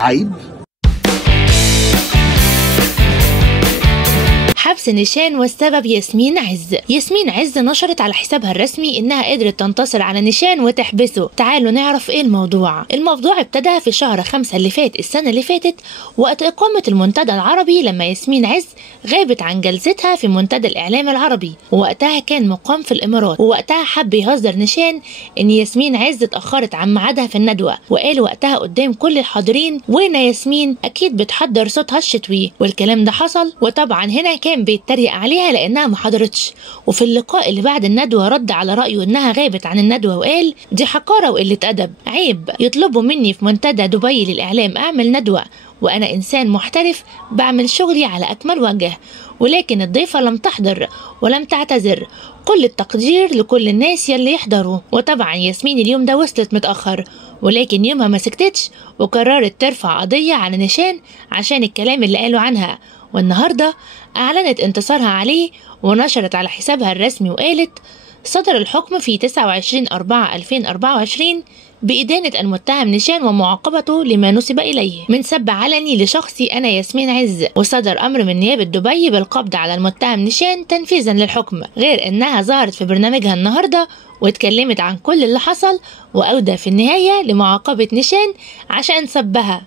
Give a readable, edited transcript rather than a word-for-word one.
عيب. حبس نيشان والسبب ياسمين عز. ياسمين عز نشرت على حسابها الرسمي انها قدرت تنتصر على نيشان وتحبسه. تعالوا نعرف ايه الموضوع. الموضوع ابتدى في شهر 5 اللي فات السنة اللي فاتت وقت اقامة المنتدى العربي، لما ياسمين عز غابت عن جلستها في منتدى الاعلام العربي، ووقتها كان مقام في الامارات. ووقتها حب يهزر نيشان ان ياسمين عز اتاخرت عن ميعادها في الندوة، وقال وقتها قدام كل الحاضرين: وين ياسمين؟ اكيد بتحضر صوتها الشتوي. والكلام ده حصل، وطبعا هنا كان بيتريق عليها لانها ما حضرتش. وفي اللقاء اللي بعد الندوه رد على رايه انها غابت عن الندوه وقال: دي حقاره وقله ادب، عيب يطلبوا مني في منتدى دبي للاعلام اعمل ندوه، وانا انسان محترف بعمل شغلي على اكمل وجه. ولكن الضيفه لم تحضر ولم تعتذر. كل التقدير لكل الناس يلي يحضروا. وطبعا ياسمين اليوم ده وصلت متاخر، ولكن يومها ما سكتتش وقررت ترفع قضيه على نيشان عشان الكلام اللي قاله عنها. والنهارده أعلنت انتصارها عليه ونشرت على حسابها الرسمي وقالت: صدر الحكم في 29/4/2024 بإدانة المتهم نيشان ومعاقبته لما نسب إليه من سب علني لشخصي أنا ياسمين عز. وصدر أمر من نيابة دبي بالقبض على المتهم نيشان تنفيذا للحكم. غير أنها ظهرت في برنامجها النهارده واتكلمت عن كل اللي حصل، وأودى في النهاية لمعاقبة نيشان عشان سبها.